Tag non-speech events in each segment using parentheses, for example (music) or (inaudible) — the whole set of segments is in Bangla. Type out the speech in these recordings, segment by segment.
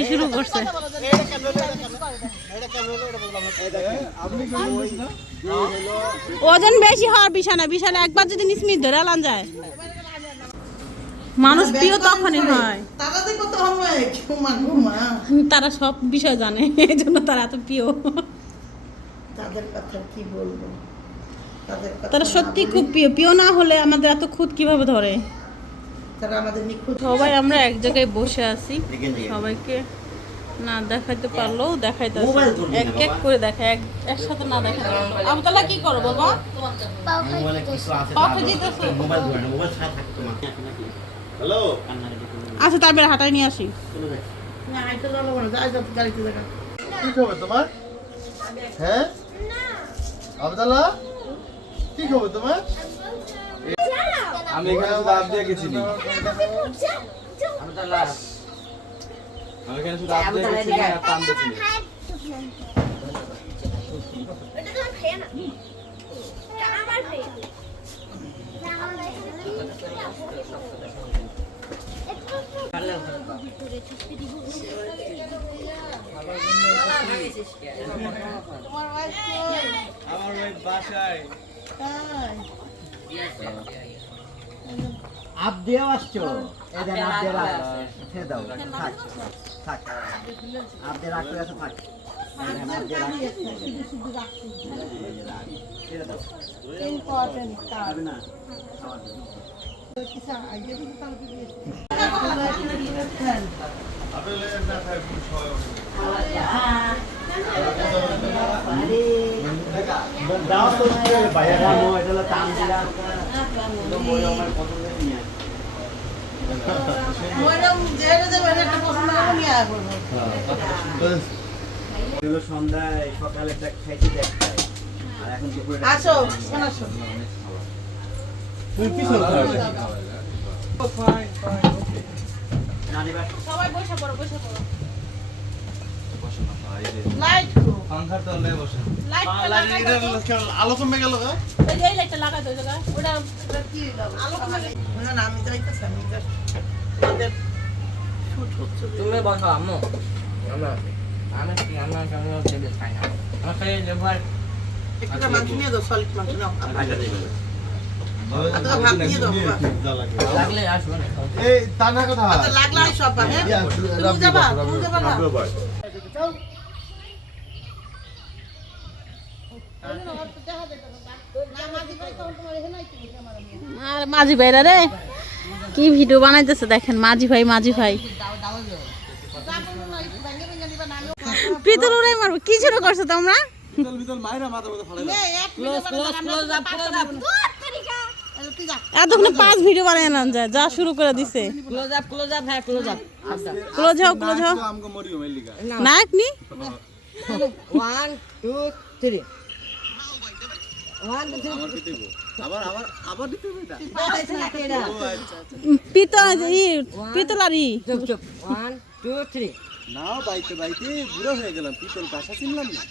কি শুরু করছে? ওজন বেশি হওয়ার বিছানা বিছানা একবার যদি নিসমিত ধরে আলান যায়। মানুষ প্রিয় তখনই হয়। তারা সব বিষয় জানে, এই জন্য তারা এত প্রিয়। তাদের কথা কি বলব তারা সত্যি খুব প্রিয়। প্রিয় না হলে আমাদের এত খুদ কীভাবে ধরে? তারা আমাদের নিখুঁত সবাই আমরা এক জায়গায় বসে আছি। সবাইকে না দেখাইতে পারলেও দেখাইতে এক এক করে দেখায় এক একসাথে না দেখাতে আমি তাহলে কি করো বাবা। আচ্ছা তারপরে হাঁটাই নিয়ে আসি। না হাইতে যাব না যাই যাতে গাড়িতে দেখা। কি খবর তোমার? হ্যাঁ? আবদাল্লাহ কি খবর তোমার? আমি এখানে শুধু আপ দিয়ে গেছি নি। আমি এখানে শুধু আপ দিয়ে গেছি নি, আর টান দিয়েছি নি। আমার ওই বাসায় আপ দিয়েও আসছো। এই দেন আপ দিয়ে রাখ। দাও। থাক আপ দিয়ে রাখতে দাও। তো বাইরে রাখো এটা টান দিলাম তো সন্ধ্যায় সকালে একটা খাইতে আর এখন দুপুরে আসো আসো। নানি বাস সবাই বসে পড়ো বসে পড়ো। লাইট খুব পাংখার তলায় বসে। লাইট আলো কমে গেল আলো কমে না আমি যাইতেছি আমি just শুট হচ্ছে তুমি বসো আম্মু আমরা আমি কি আমরা কেমন ছেলে খাই না আমার খাই একবার একটা মাংস নিয়ে দাও সলিড মাংস নাও আচ্ছা। লাগলে আসব না আচ্ছা লাগলে সব হ্যাঁ তুমি যাবা তুমি যাবা না আর মাঝি ভাইরা রে কি ভিডিও বানাইতেছে দেখেন মাঝি ভাই মাঝি ভাই। পিতল উড়াই মারবো কি শুরু করছ তোমরা? বিতল বিতল মাইরা মাথা মধ্যে ফাড়ে দাও। Close close close up close up এতক্ষণে পাঁচ ভিডিও বানাই আনান যায় যা শুরু করে দিছে। ক্লোজ আপ ক্লোজ আপ হ্যাঁ ক্লোজ আপ ক্লোজ হও ক্লোজ হও। নায়ক নি। One two three one two three আমার দিতে আবার আবার আবার দিতে হবে এটা? পিতল ই চুপ চুপ। ওয়ান টু থ্রি না বাইতে বাইতে বুড়ো হয়ে গেলাম। পিতল কাঁসা চিনলাম না।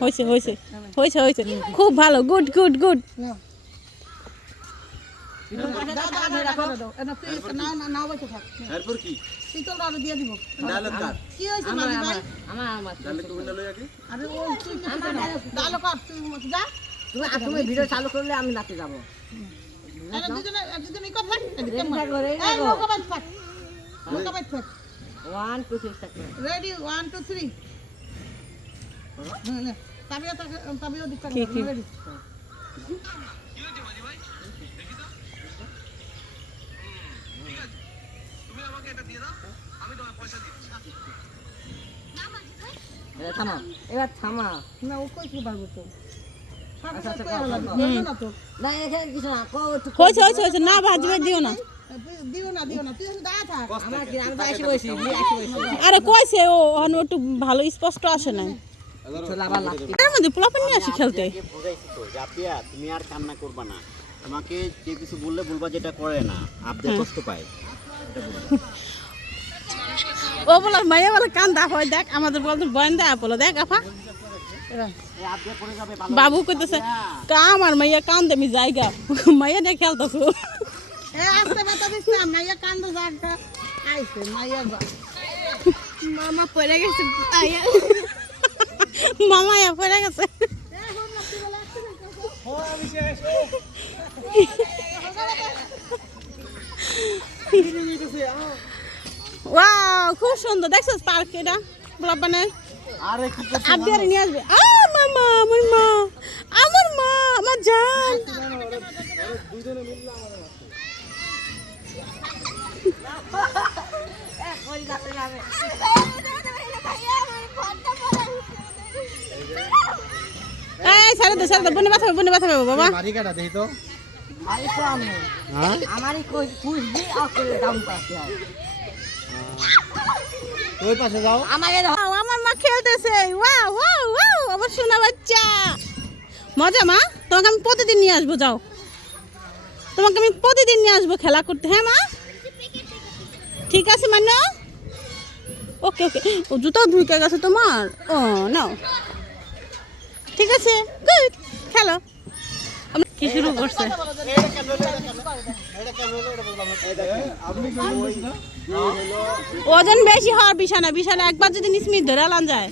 হয়েছে হয়েছে হয়েছে হয়েছে। খুব ভালো গুড গুড গুড না না না বসে থাক এরপর কি শীতল আরও দিয়ে দিব ডায়লগ কাট আমার তুমি তুমি ভিডিও চালু করলে আমি নাচতে যাব। One two three ready one two three Tabia তাবিয়া দিচ্ছা কি, কি? রেডি। থামা। এবার থামা। না ও কই কি পারব তো হয়েছে হয়েছে হয়েছে। না দিও। না। আরে কইছে ও একটু ভালো স্পষ্ট আসে না চলে আবার লাগতে এর মধ্যে পোলাপান নিয়ে আসি খেলতে। বুঝাইছি তো যে আপিয়া তুমি আর কান্না করবা না। তোমাকে যে কিছু বললে বলবা যেটা করে না আবদে কষ্ট পায়। ও বলার মাইয়া বলে কান্দা হয় দেখ আমাদের বলতে বয়ন দেয় বলো দেখ আফা। বাবু কইতেছে কা আমার মাইয়া কান্দে আমি জায়গা। মাইয়া নিয়ে খেলতেছো। মামা পড়ে গেছে মামা পড়ে গেছে। ওয়াও খুব সুন্দর। দেখছিস পার্ক এটা? ব্লগ বানায়? আরে কি করছিস আপনি আর নিয়ে আসবে। আ মামা আমার মা আমার মা আমার জান। এই ছেড়ে দে ছেড়ে দে বনে বাঁচাবে বনে বাঁচাবে বাবা। বাড়ি কাটা দেই তো। আমি তো আমি হ্যাঁ? আমারই কই পুষবি আর করে দাম পাচ্ছি ওই পাশে যাও। আমাকে খেলতেছে ওয়া ওয়া ওয়া আমার সোনা বাচ্চা। মজা, মা? তোমাকে আমি প্রতিদিন নিয়ে আসব, যাও। তোমাকে আমি প্রতিদিন নিয়ে আসব খেলা করতে হ্যাঁ মা? ঠিক আছে মানে ওকে ওকে, ও জুতো ঢুকে গেছে তোমার? ও, নাও। ঠিক আছে, গুড, খেলো। কি শুরু করছে? ওজন বেশি হওয়ার বিছানা বিছানা একবার যদি নিসমিত ধরে আলান যায়।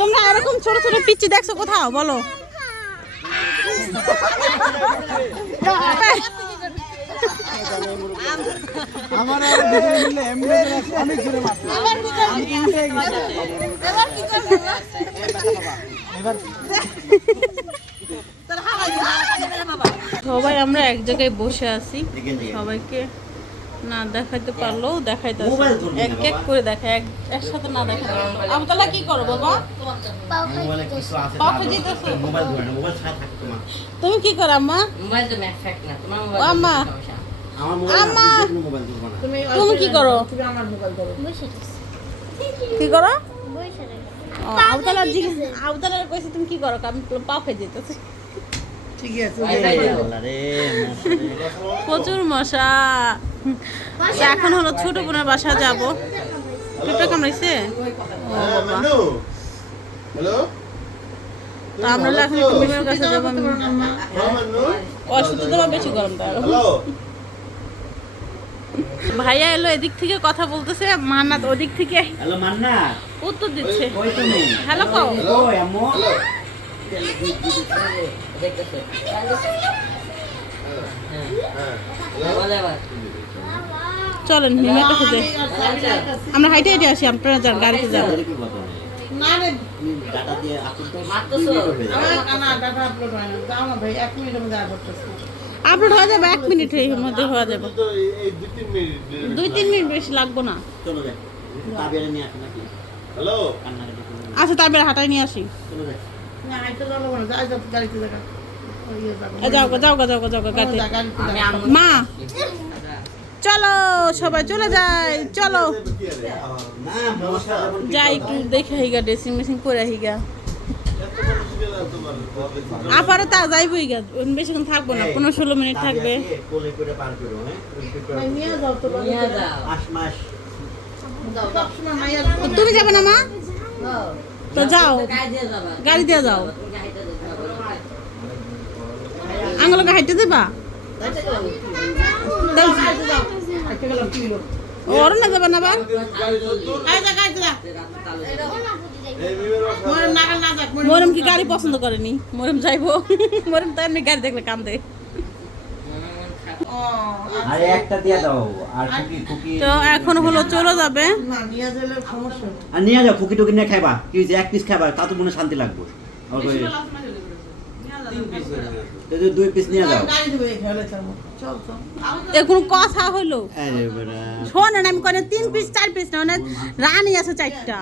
তোমরা এরকম ছোট ছোট পিচ্ছি দেখছ কোথাও? বলো। আমার এবার সবাই আমরা এক জায়গায় বসে আছি। সবাইকে না দেখাইতে দেখাইতে মোবাইল ধরবি না এক এক করে দেখায় এক একসাথে না দেখাতে আমতলা কি করো বাবা? তুমি কি করো আম্মা? মোবাইল তো ম্যাফেক্ট না তোমার ও মোবাইল আম্মা। আমার মোবাইল আমা। না, যে কোনো মোবাইল ধরবো না। তুমি তুমি কি করো? তুমি আমার মোবাইল ধরো। কি করো? জিজ্ঞেস কইছে তুমি কি করো? আমি বললাম, পা ফেজে যেতেছে। ঠিক আছে আল্লাহ রে, মশা রে। প্রচুর মশা। এখন হলো ছোট বোনের বাসা যাব। পেঁপে কামড়াইছে? হ্যাঁ, তো আমরা এখন একটু মিমের কাছে যাব হ্যাঁ অসুস্থ দেওয়া বেশি গরম তার। হ্যালো। ভাইয়া এলো এদিক থেকে কথা বলতেছে মান্নাত ওদিক থেকে হ্যালো মান্না উত্তর দিচ্ছে। হ্যালো কও। আম্মু হ্যালো হ্যাঁ চলেন মিমের কাছে যাই আমরা হাইটে হাইটে আসি আপনারা যান গাড়িতে যান। ডাটা দিয়ে আপলোড হয়ে যাবে। আমার কানা ডাটা আপলোড হয় না। যাও না ভাই এক মিনিটের মধ্যে আর করতেছি আপলোড হয়ে যাবে এক মিনিটের মধ্যে হয়ে যাবে। দুই তিন মিনিট দুই তিন মিনিট বেশি লাগবো না। হ্যালো। আচ্ছা তারপরে হাঁটাই নিয়ে আসি। যাও ইয়ে যাও যাও যাও গাড়িতে। আম্মু মা! চলো সবাই চলে যাই চলো। মশা যাই একটু দেখে হিগা ড্রেসিং মেসিং করে হিগা আপারও তা যাইবো হিগা বেশিক্ষণ থাকব না এই, পনেরো ষোলো মিনিট থাকবে। তাবিয়াকে কোলে করে পার করো হ্যাঁ তুমি যাবে না মা? তো যাও। গাড়ি দিয়ে যাও। আঙুলকে হাইটে দেবা? ওর না যাবে না বা? বাসা মরম কি গাড়ি পছন্দ করেনি? মরম যাইবো। মরম তো এমনি গাড়ি দেখলে কান্দে। ও, আরে একটা দিয়ে দাও আর কুকি কুকি। তো এখন হলো চলে যাবে। আর নিয়ে যাও কুকি টুকি নিয়ে খাইবা। কি এক পিস খাইবা তা তো মনে শান্তি লাগবে। দুই পিস নিয়ে যাও। গাড়ি দেবে, এখানে। এখন কথা হলো। শোন না আমি কনে তিন পিস চার পিস না অনেক রানি আছে চারটা।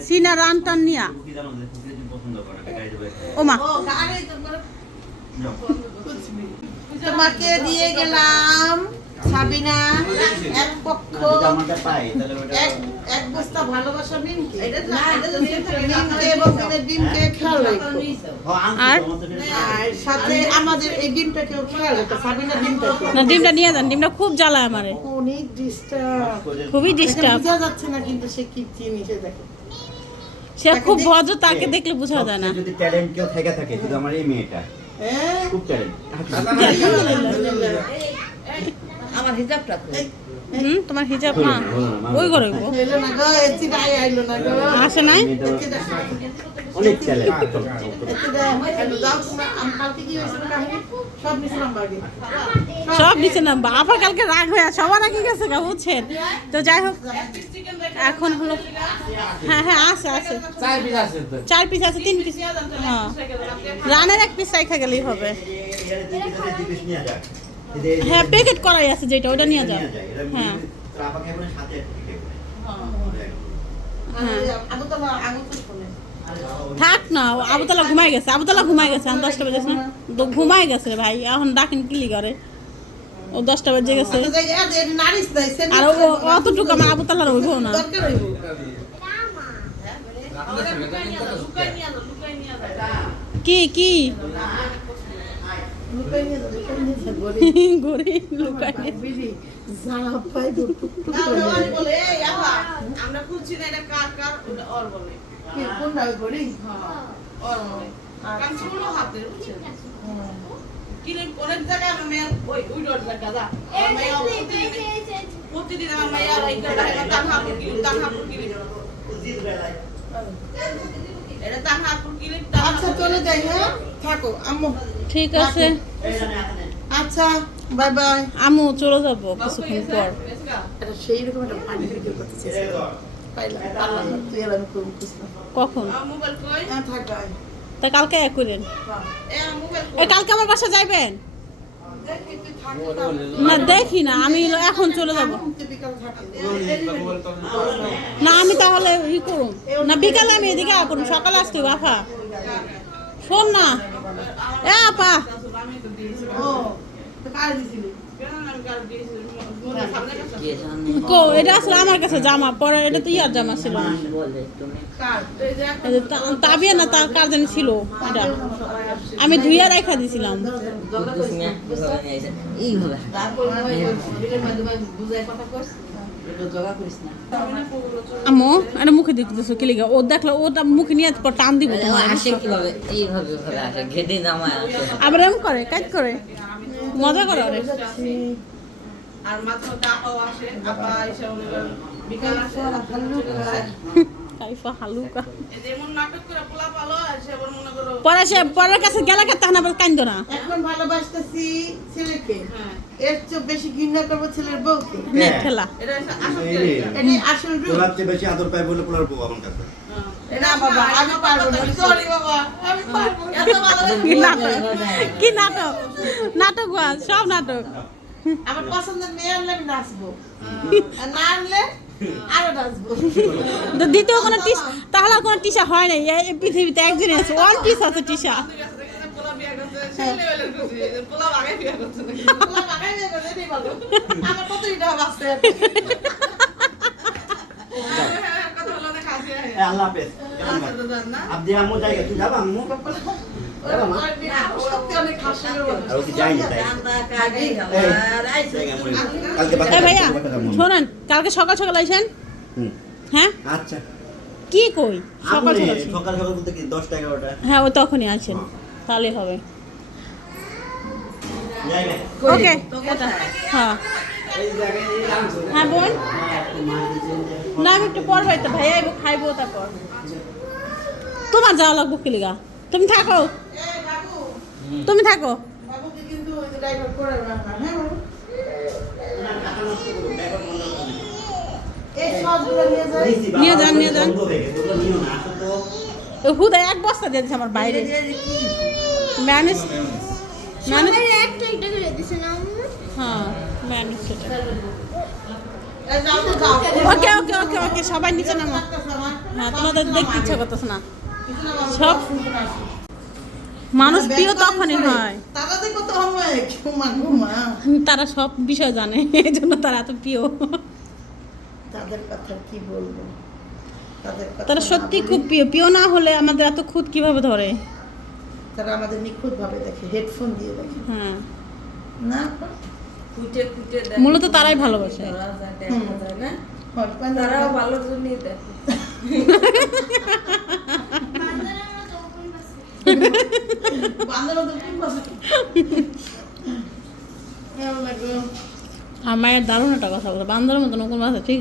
সিনা রান টান নিয়া। কুকি জানো যে কুকি যদি পছন্দ করে একটা গাড়ি দেবে ও মা। ও, গাড়ি তো মানে- যাও। তোমাকে দিয়ে গেলাম। সাবিনা এক পক্ষ এক এক বস্তা ভালোবাসা এদের ডিমকে খেয়াল রাখো। ও, আনছি আর? সাথে আমাদের এই ডিমটাকেও খেয়াল রাখো সাবিনা ডিমটাকে না ডিমটা নিয়ে যান ডিমটা খুব জ্বালায় আমারে। অনেক ডিস্টার্ব খুবই ডিস্টার্ব বোঝা যাচ্ছে না কিন্তু সে কি জিনিসে দেখো। সে খুব ভদ্র তাকে দেখলে বোঝা যায় না। যদি ট্যালেন্ট কেউ থেকে থাকে শুধু আমার এই মেয়েটা। হ্যাঁ? খুব ট্যালেন্ট আমার হিজাবটা হুম তোমার হিজাব না ওই ঘরে গো। এলো না গো এসি গাই আইলো না গো। আসে নাই? অনেক সব নিচে না বাবা কালকে রাগ হয়ে সবার আগে গেছে গা বুঝছেন? তো যাই হোক এখন হলো হ্যাঁ হ্যাঁ আছে আছে। চার পিস আছে চার পিস আছে তিন পিস হ্যাঁ। রানের এক পিস রাখা গেলেই হবে। হ্যাঁ প্যাকেট করাই আছে যেটা ওটা নিয়ে যাও। হ্যাঁ। হ্যাঁ। আমি আমি শুনে। থাক না ও আবুতলা ঘুমাই গেছে আবুতলা ঘুমাই গেছে এখন দশটা বাজে না তো ঘুমাই গেছে ভাই এখন ডাকিন কিলি করে ও দশটা বাজে গেছে। আর সেন আর ও অতটুকু আমার আবুতলার হইব না। কি কি? (laughs) আমরা খুঁজছি না এটা কার কার? ওটা ওর বলে। কোনটা বলি ওর বলে। কারণ ছোট হাতের বুঝছেন? কিনে অনেক জায়গায় আমার মেয়ের ওই ওই ডর জায়গা যা। প্রতিদিন আমার মেয়ে এই কাটা এটা তানহাপুর কিলো তানহাপুর কিলো এটা তানহাপুর কিলো আচ্ছা চলে যাই হ্যাঁ? থাকো আম্মু। ঠিক আছে। আচ্ছা বাই বাই আম্মু চলে যাব কিছুক্ষণ পর। সেই রকম একটা পানি ভিডিও করতে। কখন? হ্যাঁ তা কালকে এক করেন এ কালকে আমার বাসা যাইবেন? না, দেখি না, আমি এখন চলে যাব। না, আমি তাহলে ই করুন। না, বিকালে আমি এদিকে করুন, সকালে আসতে বাফা শোন না। এ, আপা। ও, তো কাজ দিছিলি। এটা আসলে আমার কাছে জামা, পরে এটা তো ইয়ার জামা ছিল। তাবিয়া না তার কার জানি ছিল এটা। আমি ধুইয়া রেখা দিছিলাম। আমো এটা মুখে দিতে দিছো কি লিগা? ও দেখল ওটা মুখে নিয়ে পর টান দিব তোমার। আসে কীভাবে এইভাবে ঘেটে জামায় আবার এরম করে, কাজ করে। মজা করে আর মাত্র টাকাও আসে। আপা এসে বিকাল আসে। কাইফা হালুকা। (laughs) এই যেমন নাটক করে পোলা পালো সে আবার মনে করো পরে সে পরের কাছে গেলে কে তখন আবার কান্দ না? এখন ভালোবাসতেছি ছেলেকে। হ্যাঁ। এর চেয়ে বেশি ঘৃণা করব ছেলের বউকে। নেট খেলা। এটা আসল এই রে। চরিত্র। এটাই আসল রূপ। তোলার চেয়ে বেশি আদর পাই বলে পোলার বউ আমার কাছে। না বাবা আমি পারব না। সরি বাবা। আমি পারব এত ভালো কি নাটক? কি নাটক? নাটক সব নাটক। আমার পছন্দের মেয়ে আনলে আমি নাচবো। আর না আনলে তো দ্বিতীয় কোনো টিস তাহলে কোনো টিসা হয় নাই। এই পৃথিবীতে একজনই আছে ওয়ান পিস টিসা হ্যাঁ, হাসি হয় এই আল্লাহ হাফেজ। কেমন ভাই? তো জান না। আপনি আম্মু জায়গা তুই যাবা আম্মু? ও ভাইয়া। শোনেন কালকে সকাল সকাল আইসেন? হ্যাঁ? আচ্ছা। কি কই? সকাল সকাল সকাল বলতে কি দশটা এগারোটা? হ্যাঁ ওই তখনই আসেন তাহলে হবে। ওকে। হ্যাঁ। হ্যাঁ বোন? না আমি একটু পর হইতে ভাইয়া আইবো খাইবো তারপর। তোমার যাওয়া লাগবো কিলিগা তুমি থাকো। তুমি থাকো। বাবুকে কিন্তু ওই যে ড্রাইভার করে রাখা হ্যাঁ নিয়ে যান, নিয়ে যান। হুদায় এক বস্তা দিয়ে দিচ্ছে আমার বাইরে। ম্যানেজ ম্যানেজ একটা একটা করে দিছে না আম্মু? হ্যাঁ manage okay okay okay okay সবাই নিচে নামো। হ্যাঁ তোমাদের দেখতে ইচ্ছা করতেছে না। সব মানুষ প্রিয় তখনই হয়। তারা দেখো তো ঘুমা ঘুমা তারা সব বিষয় জানে এই জন্য তারা এত প্রিয়। তাদের কথা কি বলব? তারা সত্যি খুব প্রিয়। প্রিয় না হলে আমাদের এত খুদ কীভাবে ধরে? তারা আমাদের নিখুঁত ভাবে দেখে হেডফোন দিয়ে দেখে। হ্যাঁ। না? কুটে কুটে মূলত তারাই ভালোবাসে। হয়, তারাও ভালো জন্যই দেখে। (laughs) আর মায়ের দারুণ একটা কথা বলে। বান্দরের মতন কোনো আছে ঠিক।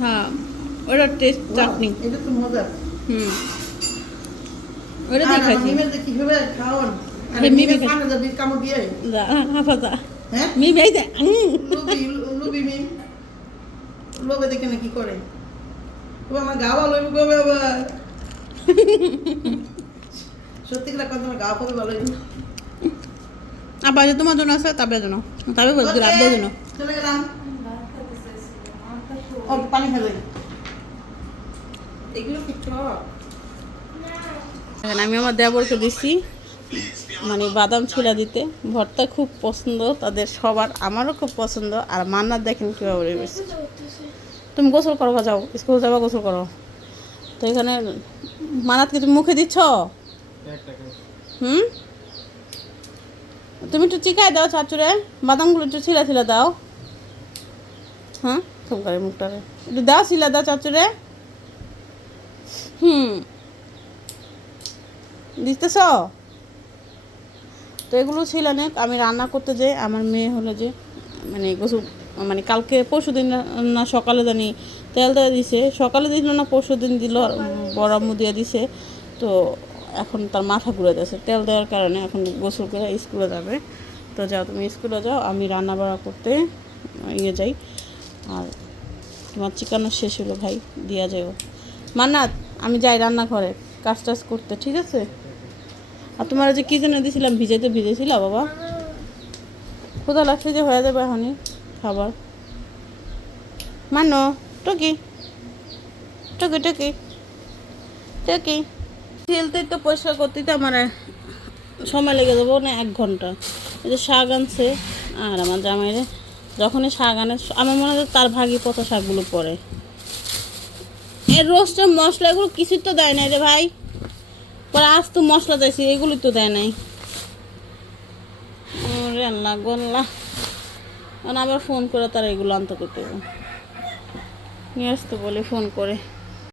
হ্যাঁ, ওটা টেস্ট চাটনি। এটা তো মজা হুম। ওটা আর দিয়ে আমার খাইছি কীভাবে খাওয়ান আর মিমি খাই- সামনে কামড় দিয়ে যা হাফাজা হ্যাঁ মি বেইতে লুবি লুবি মিম লোবে দেখে না কি করে? আমার গা ভালো হইব গো বাবা সত্যি করে কথা আমার গা কবে ভালো হইব? আবার যে তোমার জন্য আছে তারপরে জন্য। তারপরে বলছি রাতের জন্য। চলে গেলাম। ও পানি খেলে এগুলো কি আমি আমার দেবরকে দিছি মানে বাদাম ছিলা দিতে। ভর্তা খুব পছন্দ তাদের সবার আমারও খুব পছন্দ আর মান্নার দেখেন কীভাবে তুমি গোসল করো যাও, স্কুল যাবা, গোসল করো। তো এখানে মানাত কি তুমি মুখে দিচ্ছ? হুম? তুমি একটু চিকায় দাও চাচুরে, বাদামগুলো একটু ছিলা ছিলা দাও। হ্যাঁ? থমকারে মুখটারে। একটু দাও ছিলা দাও চাচুরে। হুম। দিতেছ? তো এগুলো ছিল না, আমি রান্না করতে যাই আমার মেয়ে হলো যে মানে গোসল মানে কালকে পরশু দিন না সকালে জানি তেল দেওয়া দিছে। সকালে দিল না পরশু দিন দিল বড় আম্মু দিয়ে দিছে। তো এখন তার মাথা ঘুরে যাচ্ছে। তেল দেওয়ার কারণে এখন গোসল করে স্কুলে যাবে। তো যাও তুমি স্কুলে যাও আমি রান্না বাড়া করতে ইয়ে যাই। আর তোমার চিকানো শেষ হলো ভাই দিয়া যাও মান্নাত আমি যাই রান্না ঘরে কাজ টাজ করতে ঠিক আছে? আর তোমার যে কী জন্য দিয়েছিলাম ভিজাইতে ভিজেছিল বাবা? কোথাও লাগছে যে হয়ে যাবে এখনই। খাবার। মানো, টকি। Talkie talkie. টকি। তেলতে তো পরিষ্কার করতে তো আমার সময় লেগে যাব না এক ঘণ্টা। এই যে শাক আনছে, আর আমার জামাইরে যখনই শাক আনে, আমার মনে হয় তার ভাগি পচা শাকগুলো পড়ে। এই রোস্টের মশলা এগুলো কিছুই তো দেয় নাই রে ভাই। পরে আজ তো মশলা দিয়েছি এগুলি তো দেয় নাই। আল্লাহ, গল্লা। আবার ফোন করে তারা এগুলো আনতে করতে। নিয়ে আসতে বলে ফোন করে